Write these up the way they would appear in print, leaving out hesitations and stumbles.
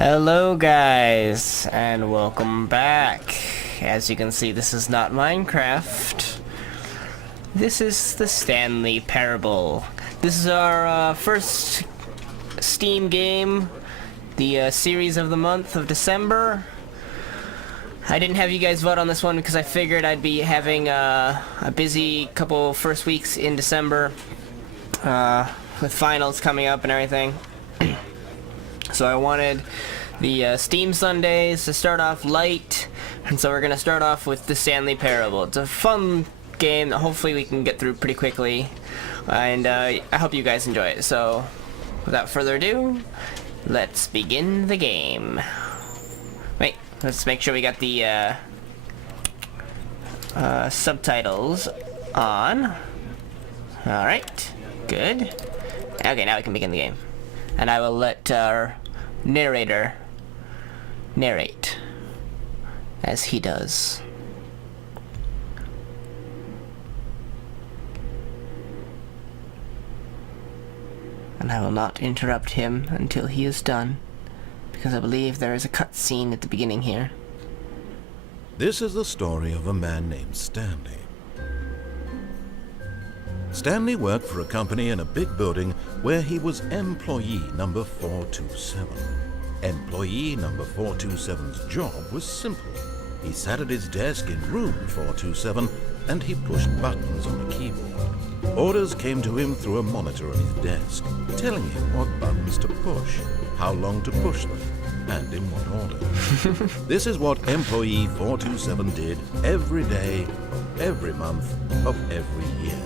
Hello guys, and welcome back. As you can see, this is not Minecraft. This is the Stanley Parable. This is our first Steam game, the series of the month of December. I didn't have you guys vote on this one because I figured I'd be having a busy couple first weeks in December with finals coming up and everything. So I wanted the Steam Sundays to start off light, and so we're going to start off with the Stanley Parable. It's a fun game that hopefully we can get through pretty quickly, and I hope you guys enjoy it. So without further ado, let's begin the game. Wait, let's make sure we got the subtitles on. Alright, good. Okay, now we can begin the game. And I will let our narrator narrate as he does. And I will not interrupt him until he is done, because I believe there is a cutscene at the beginning here. This is the story of a man named Stanley. Stanley worked for a company in a big building where he was employee number 427. Employee number 427's job was simple. He sat at his desk in room 427 and he pushed buttons on a keyboard. Orders came to him through a monitor on his desk, telling him what buttons to push, how long to push them, and in what order. This is what employee 427 did every day, every month, of every year.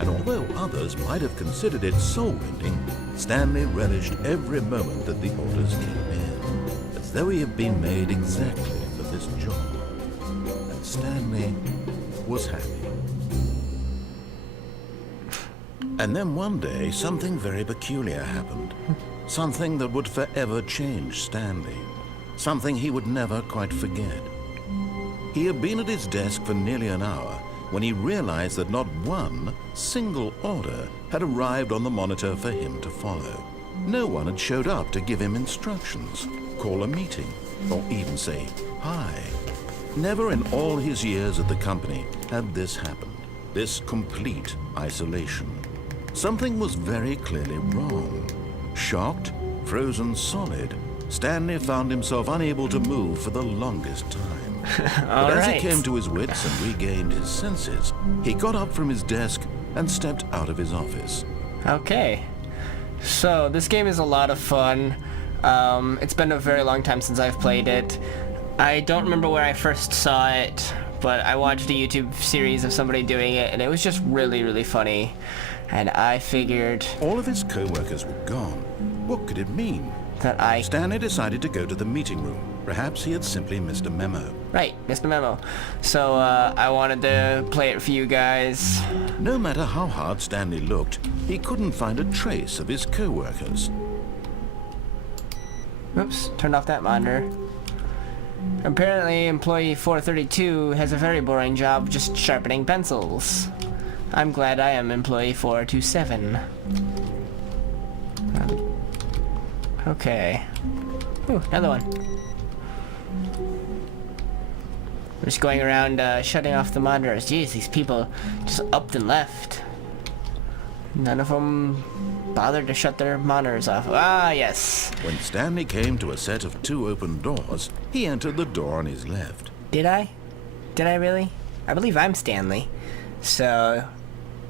And although others might have considered it soul-rending, Stanley relished every moment that the orders came in, as though he had been made exactly for this job. And Stanley was happy. And then one day, something very peculiar happened. Something that would forever change Stanley. Something he would never quite forget. He had been at his desk for nearly an hour when he realized that not one single order had arrived on the monitor for him to follow. No one had showed up to give him instructions, call a meeting, or even say hi. Never in all his years at the company had this happened, this complete isolation. Something was very clearly wrong. Shocked, frozen solid, Stanley found himself unable to move for the longest time. But as he came to his wits and regained his senses, he got up from his desk and stepped out of his office. Okay, so this game is a lot of fun. It's been a very long time since I've played it. I don't remember where I first saw it, but I watched a YouTube series of somebody doing it, and it was just really, really funny. And I figured... All of his co-workers were gone. What could it mean? That Stanley decided to go to the meeting room. Perhaps he had simply missed a memo. Right, missed a memo. So, I wanted to play it for you guys. No matter how hard Stanley looked, he couldn't find a trace of his co-workers. Oops, turned off that monitor. Apparently, employee 432 has a very boring job just sharpening pencils. I'm glad I am employee 427. Okay. Ooh, another one. We're just going around shutting off the monitors. Jeez, these people just upped and left. None of them bothered to shut their monitors off. Ah, yes. When Stanley came to a set of 2 open doors, he entered the door on his left. Did I? Did I really? I believe I'm Stanley. So,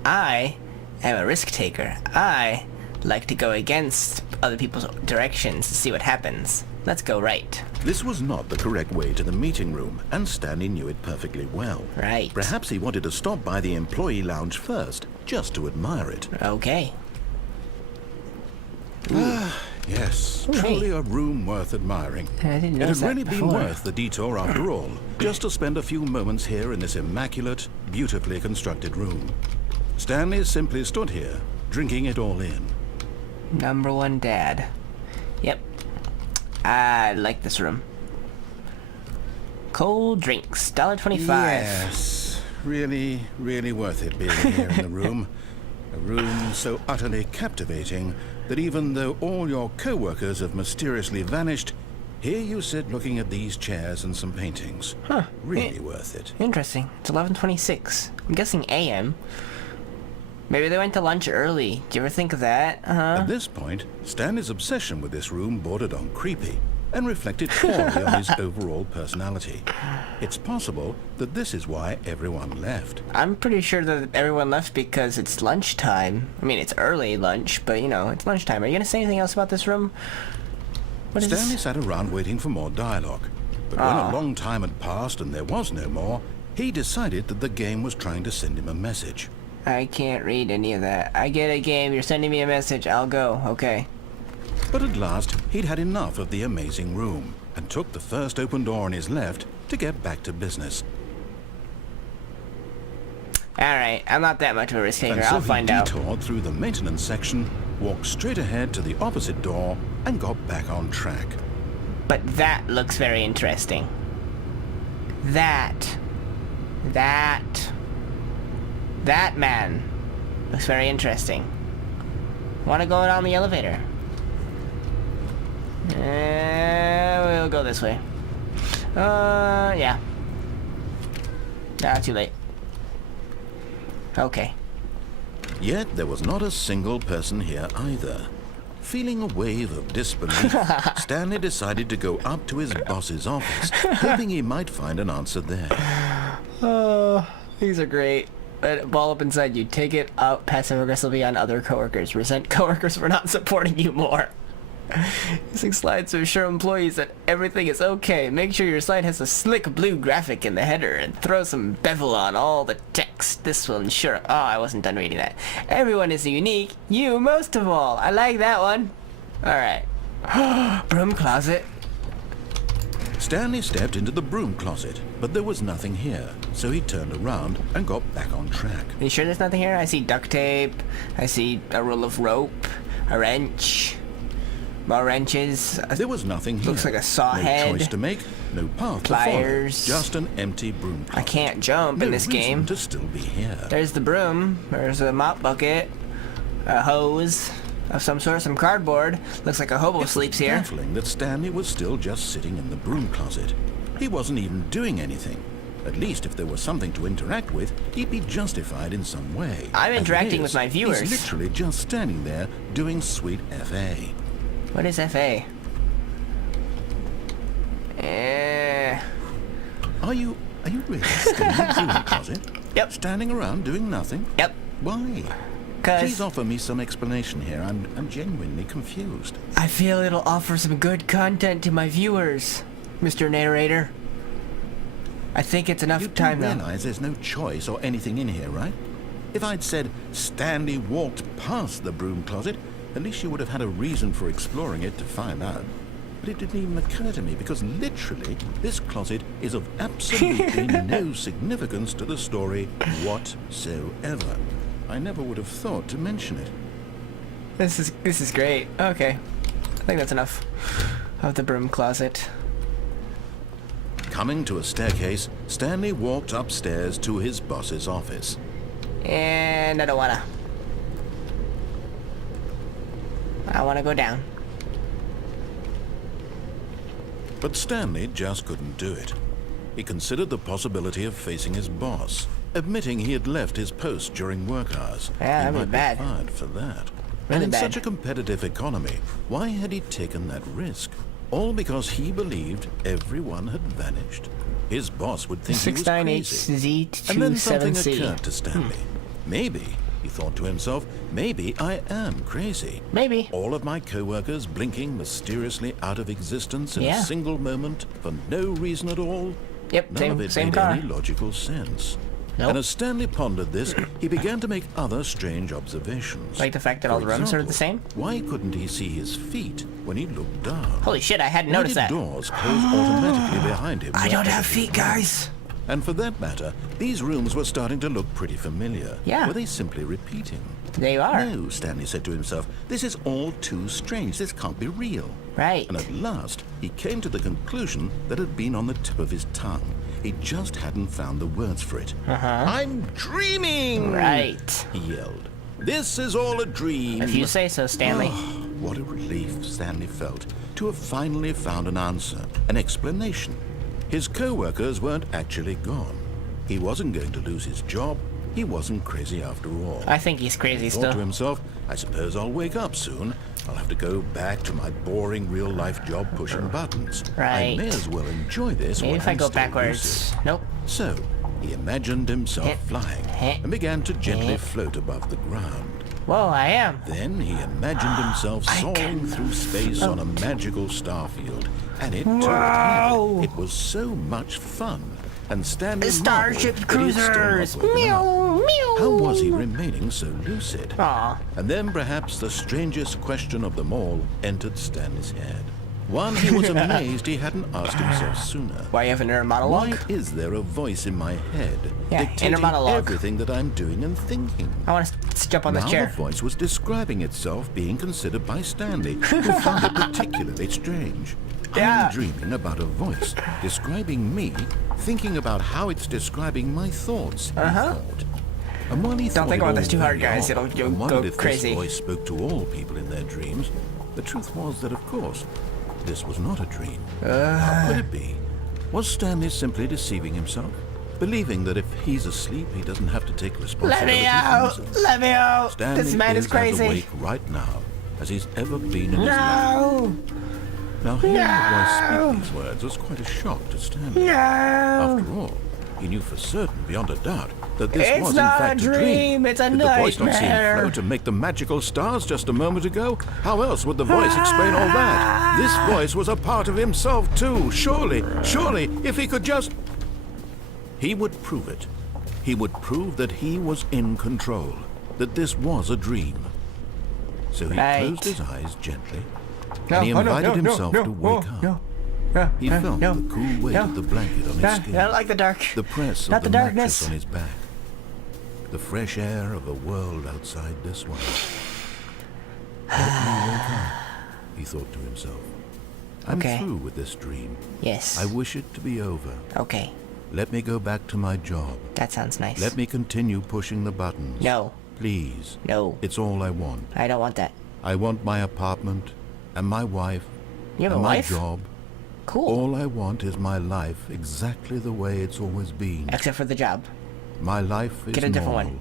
I am a risk taker. I like to go against other people's directions to see what happens. Let's go right. This was not the correct way to the meeting room, and Stanley knew it perfectly well. Right. Perhaps he wanted to stop by the employee lounge first, just to admire it. Okay. Yes, Ooh, truly hey. a room worth admiring. I didn't It notice had that really been before. worth the detour after all, just to spend a few moments here in this immaculate, beautifully constructed room. Stanley simply stood here, drinking it all in. Number 1 dad. Yep. I like this room. Cold drinks, $1.25. Yes, really worth it being here in the room. A room so utterly captivating that even though all your co-workers have mysteriously vanished, here you sit looking at these chairs and some paintings. Huh. Really worth it. Interesting. It's 11:26. I'm guessing AM. Maybe they went to lunch early. Do you ever think of that? At this point, Stanley's obsession with this room bordered on creepy and reflected poorly on his overall personality. It's possible that this is why everyone left. I'm pretty sure that everyone left because it's lunchtime. I mean, it's early lunch, but you know, it's lunchtime. Are you gonna say anything else about this room? What is Stanley this? sat around waiting for more dialogue, but when a long time had passed and there was no more, he decided that the game was trying to send him a message. I can't read any of that. I get a game, you're sending me a message, I'll go, okay. But at last, he'd had enough of the amazing room and took the first open door on his left to get back to business. Alright, I'm not that much of a risk taker, And so I'll find he out. detoured through the maintenance section, walked straight ahead to the opposite door, and got back on track. But that looks very interesting. That man looks very interesting. Wanna go down the elevator? We'll go this way. Yeah. Too late. Okay. Yet there was not a single person here either. Feeling a wave of disbelief, Stanley decided to go up to his boss's office, hoping he might find an answer there. Oh, these are great. Let it ball up inside you. Take it out passive aggressively on other coworkers. Resent coworkers for not supporting you more. Using slides to assure employees that everything is okay. Make sure your slide has a slick blue graphic in the header and throw some bevel on all the text. This will ensure... Oh, I wasn't done reading that. Everyone is unique. You most of all. I like that one. Alright. Broom closet. Stanley stepped into the broom closet, but there was nothing here, so he turned around and got back on track. Are you sure there's nothing here? I see duct tape. I see a roll of rope. A wrench. More wrenches. There was nothing here. Looks like a saw no head. choice to make, no path Pliers. to follow, just an empty broom closet. I can't jump no in this reason game. to still be here. There's the broom. There's a mop bucket. A hose of some sort. Some cardboard. Looks like a hobo sleeps here. Baffling that Stanley was still just sitting in the broom closet. He wasn't even doing anything. At least if there was something to interact with, he'd be justified in some way. I'm As it interacting is, with my viewers. He's literally just standing there doing sweet FA. What is FA? Are you really still in the broom closet? Yep. Standing around doing nothing? Yep. Why? Cause Please offer me some explanation here. I'm genuinely confused. I feel it'll offer some good content to my viewers, Mr. Narrator. I think it's enough You do time now. realize there's no choice or anything in here, right? If I'd said Stanley walked past the broom closet, at least you would have had a reason for exploring it to find out. But it didn't even occur to me because literally this closet is of absolutely no significance to the story whatsoever. I never would have thought to mention it. This is great. Okay. I think that's enough of the broom closet. Coming to a staircase, Stanley walked upstairs to his boss's office. And I don't wanna. I wanna go down. But Stanley just couldn't do it. He considered the possibility of facing his boss, admitting he had left his post during work hours. Yeah, he that'd be might bad. be fired for that. Really and in bad. such a competitive economy, why had he taken that risk? All because he believed everyone had vanished. His boss would think he was crazy. And then something 69HZ27C. occurred to Stanley. Maybe, he thought to himself, maybe I am crazy. Maybe. All of my co-workers blinking mysteriously out of existence in Yeah. a single moment for no reason at all. Yep, None of it same made car. any logical sense. Nope. And as Stanley pondered this, he began to make other strange observations. Like the fact that all For the rooms are the example, same? Why couldn't he see his feet when he looked down? Holy shit, I hadn't Why noticed did that. doors close automatically behind him? I don't wherever have he feet, went? guys. And for that matter, these rooms were starting to look pretty familiar. Yeah. Were they simply repeating? They are. No, Stanley said to himself, this is all too strange. This can't be real. Right. And at last, he came to the conclusion that had been on the tip of his tongue. He just hadn't found the words for it. I'm dreaming! Right. He yelled. This is all a dream. If you say so, Stanley. What a relief Stanley felt to have finally found an answer, an explanation. His co-workers weren't actually gone. He wasn't going to lose his job. He wasn't crazy after all. I think he's crazy He thought still. to himself, I suppose I'll wake up soon. I'll have to go back to my boring real-life job pushing buttons. I Right. may as well enjoy this Maybe while if I I'm go still backwards. lucid. Nope. So, he imagined himself flying and began to gently float above the ground. Whoa, I am. Then he imagined himself soaring through space on a magical starfield, and it took Whoa. him. It was so much fun, and Stanley Starship marveled that he had still not cruisers. woken up. Meow, meow. How was he remaining so lucid? Aw. And then perhaps the strangest question of them all entered Stanley's head. One he was amazed he hadn't asked himself sooner. Why you have an inner monologue? Why is there a voice in my head Yeah, inner dictating monologue. everything that I'm doing and thinking? I want to jump on this Now chair. the voice was describing itself being considered by Stanley, who found it particularly strange. Yeah. I'm dreaming about a voice describing me, thinking about how it's describing my thoughts, he thought. And while he Don't thought think it about all this too hard, very guys. odd, You'll and wondered go if crazy. this voice spoke to all people in their dreams, the truth was that, of course, this was not a dream. How could it be? Was Stanley simply deceiving himself? Believing that if he's asleep, he doesn't have to take Let responsibility me for out! himself? Let me out! Stanley This man is as crazy. awake right now as he's ever been in his life. No! Now hearing the voice speak these words was quite a shock to Stanley. No! After all, he knew for certain, beyond a doubt, that this It's was in not fact a dream, it's a Did the voice not see him nightmare. float and make the magical stars just a moment ago? How else would the voice explain all that? This voice was a part of himself too. Surely, if he could just... He would prove it. He would prove that he was in control, that this was a dream. So he Right. closed his eyes gently, No, and he oh, no, invited no, himself no, to no, wake oh, up. No, no, He felt no, the cool weight no. of the blanket on his I skin, don't like the dark. the press Not of the the mattress darkness. on his back, the fresh air of a world outside this one. Let me wake up, he thought to himself. I'm Okay. through with this dream. Yes. I wish it to be over. Okay, Let me go back to my job. that sounds nice. Let me continue pushing the buttons. No, Please. no, It's all I want. I don't want that. I want my apartment and my wife You have a and my wife? job. Cool. All I want is my life exactly the way it's always been. Except for the job. My life is Get a different one. normal.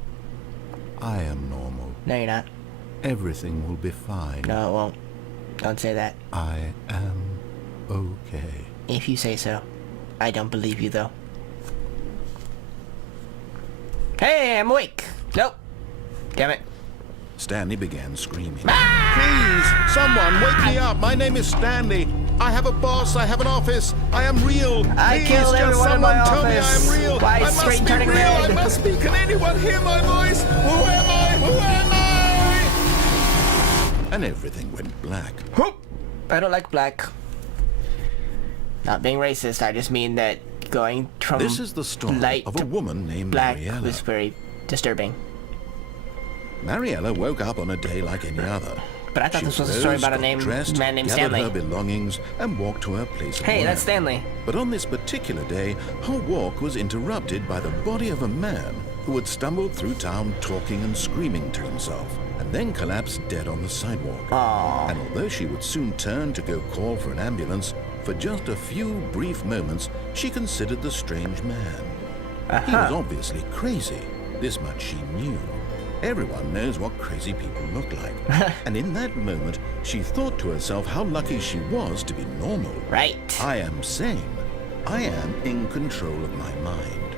I am normal. No, you're not. Everything will be fine. No, it won't. Don't say that. I am okay. If you say so. I don't believe you, though. Hey, I'm awake. Nope. Damn it. Stanley began screaming. Please, someone wake me up. My name is Stanley. I have a boss. I have an office. I am real. I Please, killed just everyone in someone my tell me I office. am real. Why is I must screen be turning real. red? I must be. Can anyone hear my voice? Who am I? Who am I? And everything went black. I don't like black. Not being racist, I just mean that going from This is the story light of a to woman named black Mariella. was very disturbing. Mariella woke up on a day like any other. But I thought She this was a story rose, about a got dressed, man named gathered Stanley. her belongings, and walked to her place of Hey, work. that's Stanley. But on this particular day, her walk was interrupted by the body of a man who had stumbled through town talking and screaming to himself, and then collapsed dead on the sidewalk. Aww. And although she would soon turn to go call for an ambulance, for just a few brief moments, she considered the strange man. He was obviously crazy. This much she knew. Everyone knows what crazy people look like. And in that moment, she thought to herself how lucky she was to be normal. Right. I am sane. I am in control of my mind.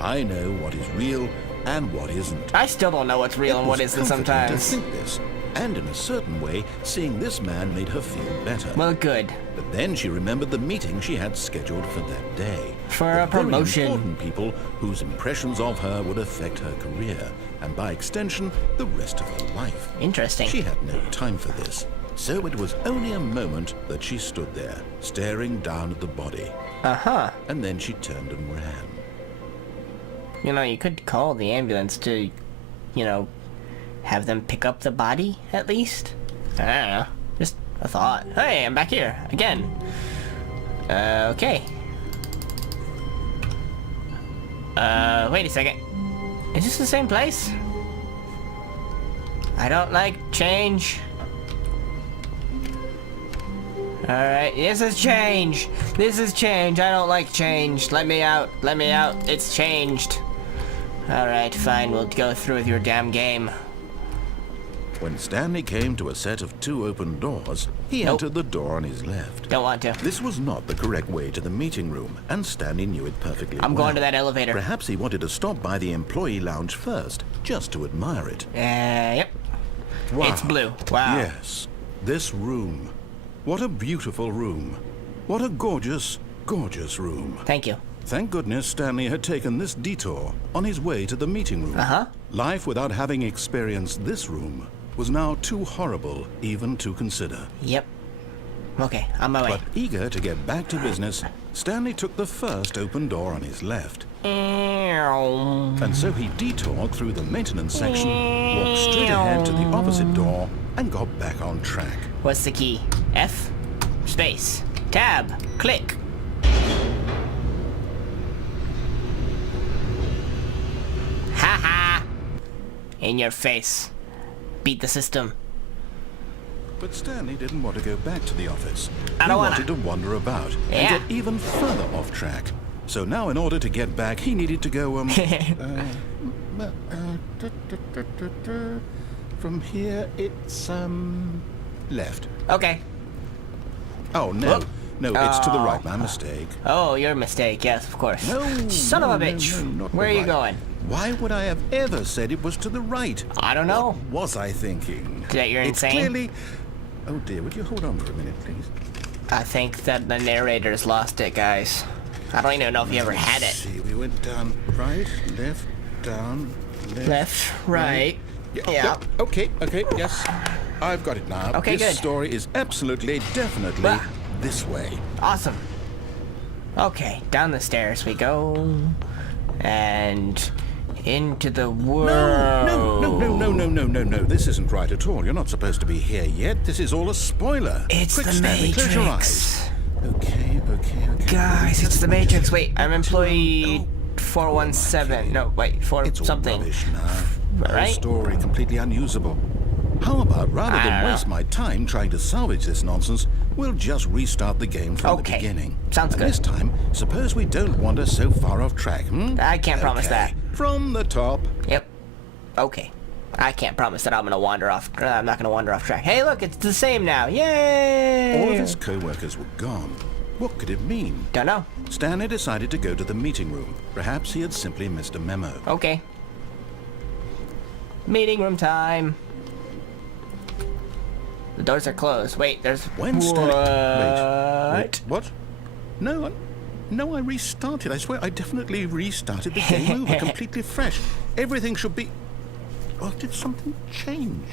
I know what is real and what isn't. I still don't know what's real It and what was isn't comforting sometimes. to think this, and in a certain way, seeing this man made her feel better. Well, good. But then she remembered the meeting she had scheduled for that day. For The a promotion. Very important people whose impressions of her would affect her career, and by extension, the rest of her life. Interesting. She had no time for this, so it was only a moment that she stood there, staring down at the body. Uh-huh. And then she turned and ran. You know, you could call the ambulance to, you know, have them pick up the body, at least. I don't know. Just a thought. Hey, I'm back here. Again. Okay. Wait a second. Is this the same place? I don't like change. Alright, this is change. This is change. I don't like change. Let me out. Let me out. It's changed. Alright, fine. We'll go through with your damn game. When Stanley came to a set of 2 open doors, he entered the door on his left. Don't want to. This was not the correct way to the meeting room, and Stanley knew it perfectly I'm well. going to that elevator. Perhaps he wanted to stop by the employee lounge first, just to admire it. Yep. Wow. It's blue. Wow. Yes, this room. What a beautiful room. What a gorgeous, gorgeous room. Thank you. Thank goodness Stanley had taken this detour on his way to the meeting room. Uh-huh. Life without having experienced this room was now too horrible even to consider. Yep. Okay, on my way. But eager to get back to business, Stanley took the first open door on his left. And so he detoured through the maintenance section, walked straight ahead to the opposite door, and got back on track. What's the key? F? Space. Tab. Click. Ha-ha! In your face. Beat the system. But Stanley didn't want to go back to the office. I don't wanna. He wanted to wander about Yeah. and get even further off track. So now in order to get back, he needed to go, from here, it's, left. Okay. Oh, no. Whoop. No, it's to the right. My mistake. Oh, your mistake. Yes, of course. No. Son of a bitch. Not Where the are you right. going? Why would I have ever said it was to the right? I don't know. What was I thinking? That you're it's insane? Clearly... Oh dear, would you hold on for a minute, please? I think that the narrator's lost it, guys. I don't even know if he ever had Let's it. see, we went down right, left, down, left. Left, right. Yeah. Yep. Okay, yes. I've got it now. Okay, this good. story is absolutely, definitely Ah. this way. Awesome. Okay, down the stairs we go. And into the world. No. This isn't right at all. You're not supposed to be here yet. This is all a spoiler. It's Quick, the Stanley, close your eyes. Matrix. Okay. Guys, it's the Matrix. Wait, I'm Get to employee the- 417. No, wait, 4 It's all something. rubbish now. The whole Right? story completely unusable. How about rather I than don't know. waste my time trying to salvage this nonsense, we'll just restart the game from the Okay. beginning. Sounds and good. This time, suppose we don't wander so far off track, I can't promise that. From the top. Yep. Okay. I can't promise that I'm gonna wander off. I'm not gonna wander off track. Hey, look, it's the same now. Yay! All of his co-workers were gone. What could it mean? Don't know. Stanley decided to go to the meeting room. Perhaps he had simply missed a memo. Okay. Meeting room time. The doors are closed. Wait, there's When Stanley... What? Wait, what? No, I restarted. I swear I definitely restarted the game over, completely fresh. Everything should be... Or did something change?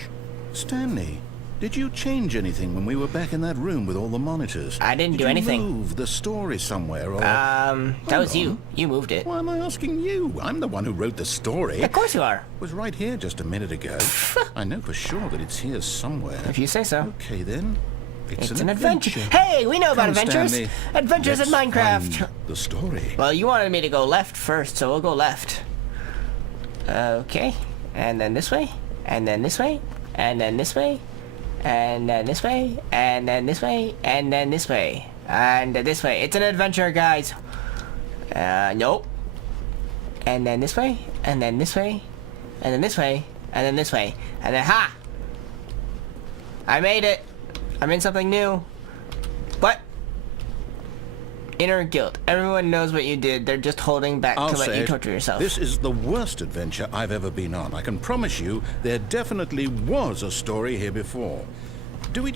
Stanley, did you change anything when we were back in that room with all the monitors? I didn't Did do you anything. move the story somewhere, or... That was you. on. You moved it. Why am I asking you? I'm the one who wrote the story. Of course you are. It was right here just a minute ago. I know for sure that it's here somewhere. If you say so. Okay, then. It's an adventure. Hey, we know about Come, adventures. Stanley. Adventures in Let's Minecraft. find the story. Well, you wanted me to go left first, so we'll go left. Okay. And then this way. And then this way. And then this way. And then this way. And then this way. And then this way. And this way. It's an adventure, guys. Nope. And then this way. And then this way. And then this way. And then this way. And then, ha! I made it. I'm in something new. What? Inner guilt. Everyone knows what you did. They're just holding back I'll to let say you it. torture yourself. This is the worst adventure I've ever been on. I can promise you there definitely was a story here before. Do we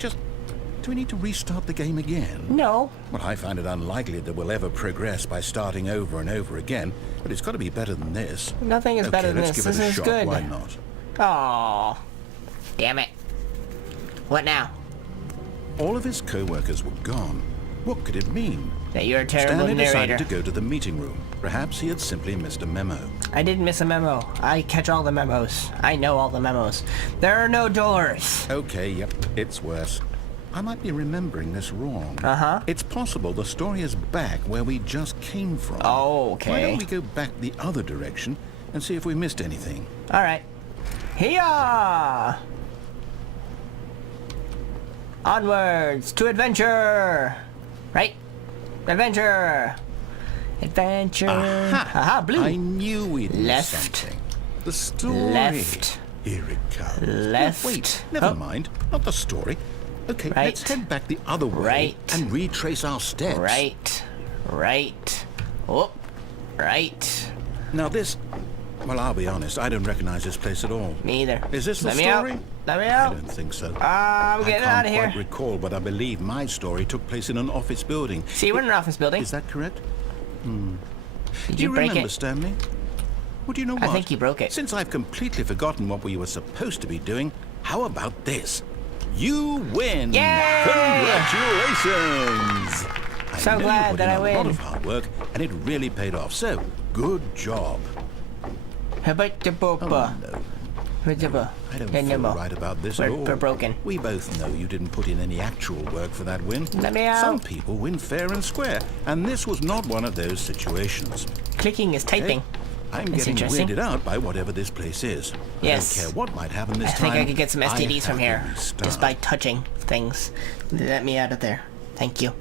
need to restart the game again? No. Well, I find it unlikely that we'll ever progress by starting over and over again, but it's got to be better than this. Nothing is Okay, better than let's this. give it This a is shot. good. Why not? Aww. Damn it. What now? All of his co-workers were gone. What could it mean? That you're a terrible Stanley narrator. decided to go to the meeting room. Perhaps he had simply missed a memo. I didn't miss a memo. I catch all the memos. I know all the memos. There are no doors. Okay, yep, it's worse. I might be remembering this wrong. Uh-huh. It's possible the story is back where we just came from. Oh, okay. Why don't we go back the other direction and see if we missed anything? Alright. Hiya! Onwards to adventure! Right? Adventure! Adventure! Aha, blue! I knew we'd miss Left. something. The story. Left. Here it comes. Left. No, wait, never Oh. mind. Not the story. Okay, Right. let's head back the other way Right. and retrace our steps. Right. Right. Oh. Right. Now this... Well, I'll be honest, I don't recognize this place at all. Me either. Is this the Let me story? out. Let me I out. don't think so. I'm getting out of I here. can't quite recall, but I believe my story took place in an office building. See, we're in an office building. Is that correct? Did Do you you break remember, it? Stanley? Well, do you know I what? think you broke it. Since I've completely forgotten what we were supposed to be doing, how about this? You win! Yay! Congratulations! So I know glad you put that in I a win. lot of hard work, and it really paid off. So, good job. How about the Oh, bopa? no. I I don't feel right about this at all. We're broken. We both know you didn't put in any actual work for that win. Let me out. Some people win fair and square, and this was not one of those situations. Clicking is typing. I'm That's getting interesting. weirded out by whatever this place is. Yes. I don't care what might happen this I think time. I could get some STDs from have here to restart. just by touching things. Let me out of there. Thank you.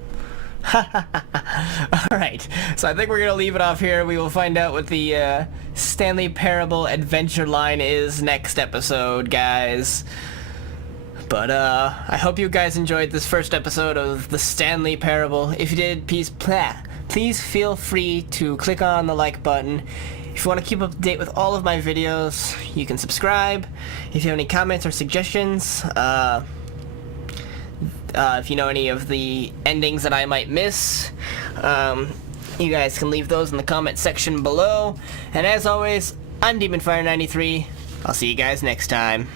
Alright, so I think we're gonna leave it off here. We will find out what the Stanley Parable adventure line is next episode, guys. But I hope you guys enjoyed this first episode of the Stanley Parable. If you did, please feel free to click on the like button. If you want to keep up to date with all of my videos, you can subscribe. If you have any comments or suggestions, if you know any of the endings that I might miss, you guys can leave those in the comment section below. And as always, I'm DemonFire93. I'll see you guys next time.